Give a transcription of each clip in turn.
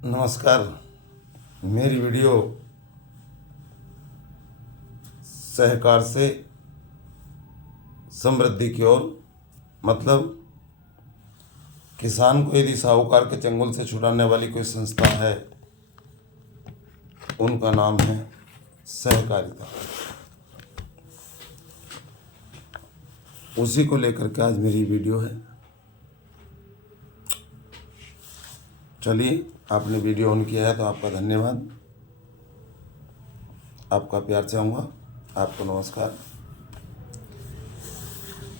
नमस्कार। मेरी वीडियो सहकार से समृद्धि की ओर, मतलब किसान को यदि साहूकार के चंगुल से छुड़ाने वाली कोई संस्था है, उनका नाम है सहकारिता। उसी को लेकर के आज मेरी वीडियो है। चलिए, आपने वीडियो ऑन किया है तो आपका धन्यवाद। आपका प्यार चाहूँगा। आपको नमस्कार।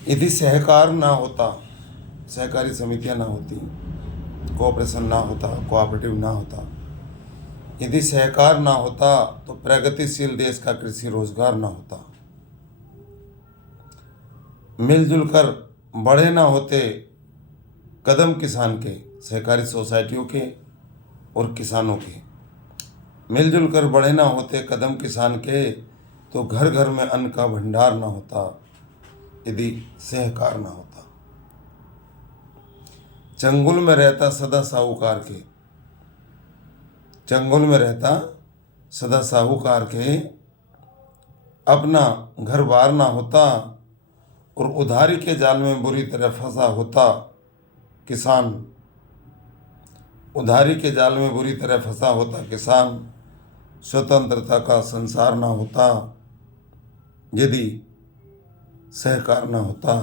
यदि सहकार ना होता, सहकारी समितियाँ ना होती, कोऑपरेशन ना होता, कोऑपरेटिव ना होता, यदि सहकार ना होता तो प्रगतिशील देश का कृषि रोजगार ना होता, मिलजुल कर बड़े ना होते कदम किसान के, सहकारी सोसाइटियों के और किसानों के, मिलजुल कर बड़े ना होते कदम किसान के, तो घर घर में अन्न का भंडार ना होता यदि सहकार ना होता। चंगुल में रहता सदा साहूकार के, चंगुल में रहता सदा साहूकार के, अपना घर बार ना होता और उधारी के जाल में बुरी तरह फंसा होता किसान, उधारी के जाल में बुरी तरह फंसा होता किसान, स्वतंत्रता का संसार ना होता यदि सहकार ना होता,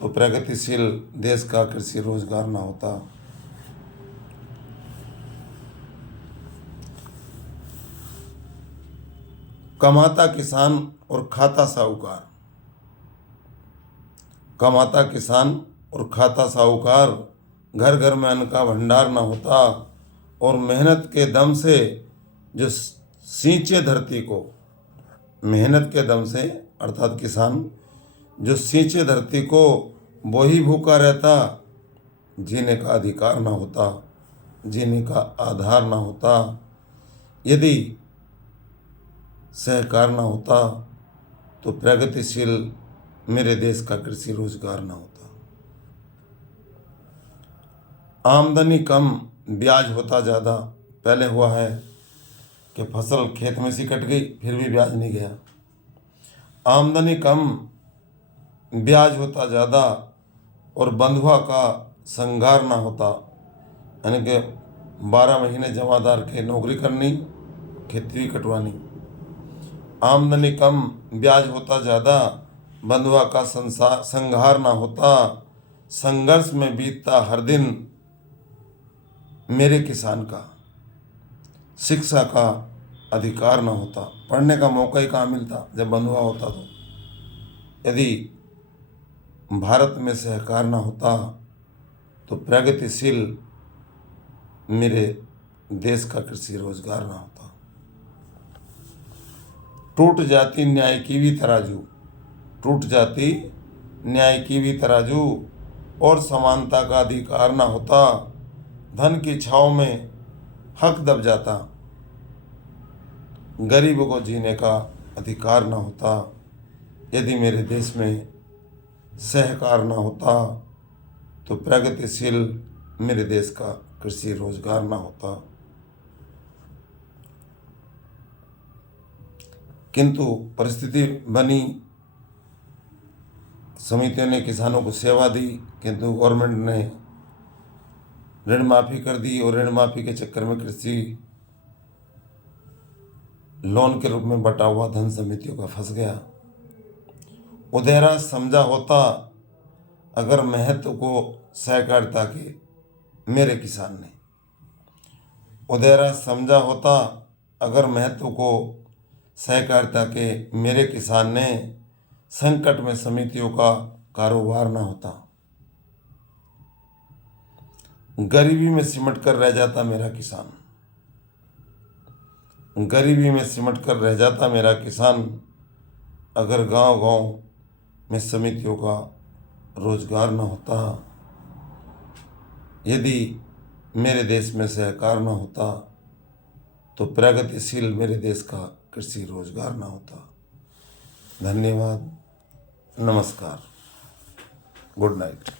तो प्रगतिशील देश का कृषि रोजगार ना होता। कमाता किसान और खाता साहूकार, कमाता किसान और खाता साहूकार, घर घर में अन्न का भंडार ना होता और मेहनत के दम से जो सींचे धरती को, मेहनत के दम से अर्थात किसान जो सींचे धरती को, वही भूखा रहता, जीने का अधिकार ना होता, जीने का आधार ना होता। यदि सहकार ना होता तो प्रगतिशील मेरे देश का कृषि रोजगार ना होता। आमदनी कम, ब्याज होता ज़्यादा। पहले हुआ है कि फसल खेत में सी कट गई, फिर भी ब्याज नहीं गया। आमदनी कम, ब्याज होता ज़्यादा और बंधुआ का संगार ना होता, यानी कि 12 महीने जमादार के नौकरी करनी, खेती भी कटवानी। आमदनी कम, ब्याज होता ज़्यादा, बंधुआ का संहार ना होता, संघर्ष में बीतता हर दिन मेरे किसान का, शिक्षा का अधिकार ना होता, पढ़ने का मौका ही कहाँ मिलता जब बंधुआ होता। तो यदि भारत में सहकार ना होता तो प्रगतिशील मेरे देश का कृषि रोजगार ना होता। टूट जाती न्याय की भी तराजू, टूट जाती न्याय की भी तराजू और समानता का अधिकार ना होता, धन की छाव में हक दब जाता, गरीबों को जीने का अधिकार ना होता। यदि मेरे देश में सहकार ना होता तो प्रगतिशील मेरे देश का कृषि रोजगार ना होता। किंतु परिस्थिति बनी, समितियों ने किसानों को सेवा दी, किंतु गवर्नमेंट ने ऋण माफ़ी कर दी और ऋण माफ़ी के चक्कर में कृषि लोन के रूप में बटा हुआ धन समितियों का फंस गया। उधेरा समझा होता अगर महत्व को सहकारिता के मेरे किसान ने, उधेरा समझा होता अगर महत्व को सहकारिता के मेरे किसान ने, संकट में समितियों का कारोबार ना होता, गरीबी में सिमट कर रह जाता मेरा किसान, गरीबी में सिमट कर रह जाता मेरा किसान, अगर गांव गांव में समितियों का रोजगार न होता, यदि मेरे देश में सहकार न होता तो प्रगतिशील मेरे देश का कृषि रोजगार न होता। धन्यवाद। नमस्कार। Good night.